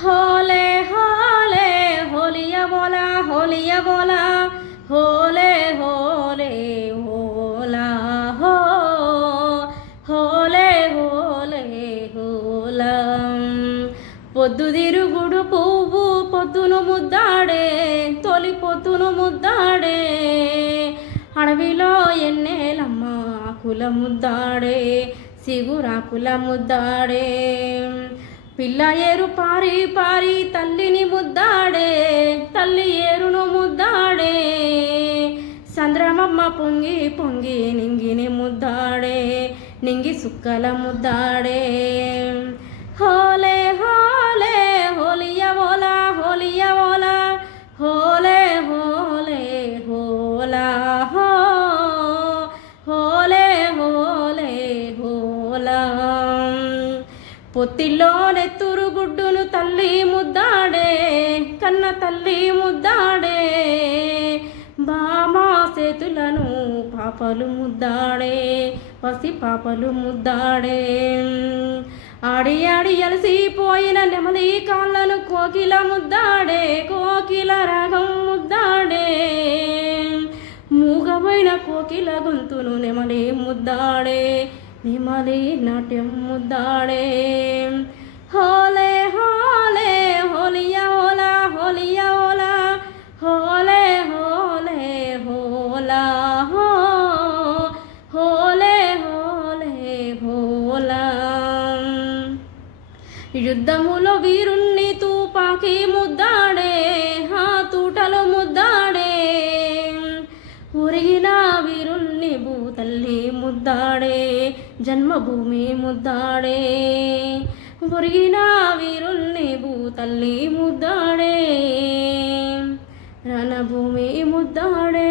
హోలే హోలే హోలియ బోలా హోలియ బోలా హోలే హోలే హోలా హో హోలే హోలే హోలా పొద్దుదిరుగుడు పువ్వు పొద్దును ముద్దాడే తొలి పొద్దును ముద్దాడే అడవిలో ఎన్నేలమ్మ ఆకుల ముద్దాడే సిగురాకుల ముద్దాడే పిల్ల ఏరు పారి పారి తల్లిని ముద్దాడే తల్లి ఏరును ముద్దాడే చంద్రమమ్మ పొంగి పొంగి నింగిని ముద్దాడే నింగి సుక్కల ముద్దాడే హోలే హోలే హోలియ ఓలా హోలియ ఓలా హోలే హోలే హోలా హో హోలే హోలే హోలా పొత్తిల్లో నెత్తురు గుడ్డును తల్లి ముద్దాడే కన్న తల్లి ముద్దాడే. బామా చేతులను పాపలు ముద్దాడే పసి పాపలు ముద్దాడే. ఆడి ఆడి అలసిపోయిన నెమలి కాళ్ళను కోకిల ముద్దాడే కోకిల రాగం ముద్దాడే. మూగమైన కోకిల గొంతును నెమలి ముద్దాడే నెమలి నాట్యం ముద్దాడే. भोला हो। होले होले भोला। యుద్ధములో వీరుణ్ణి తూపాకి ముద్దాడే హా తూటలు ముద్దాడే ఉరిగిన వీరుణ్ణి భూతల్లి ముద్దాడే జన్మభూమి ముద్దాడే. ఉరిగిన వీరుణ్ణి భూతల్లి ముద్దా రణభూమి ముద్దాడే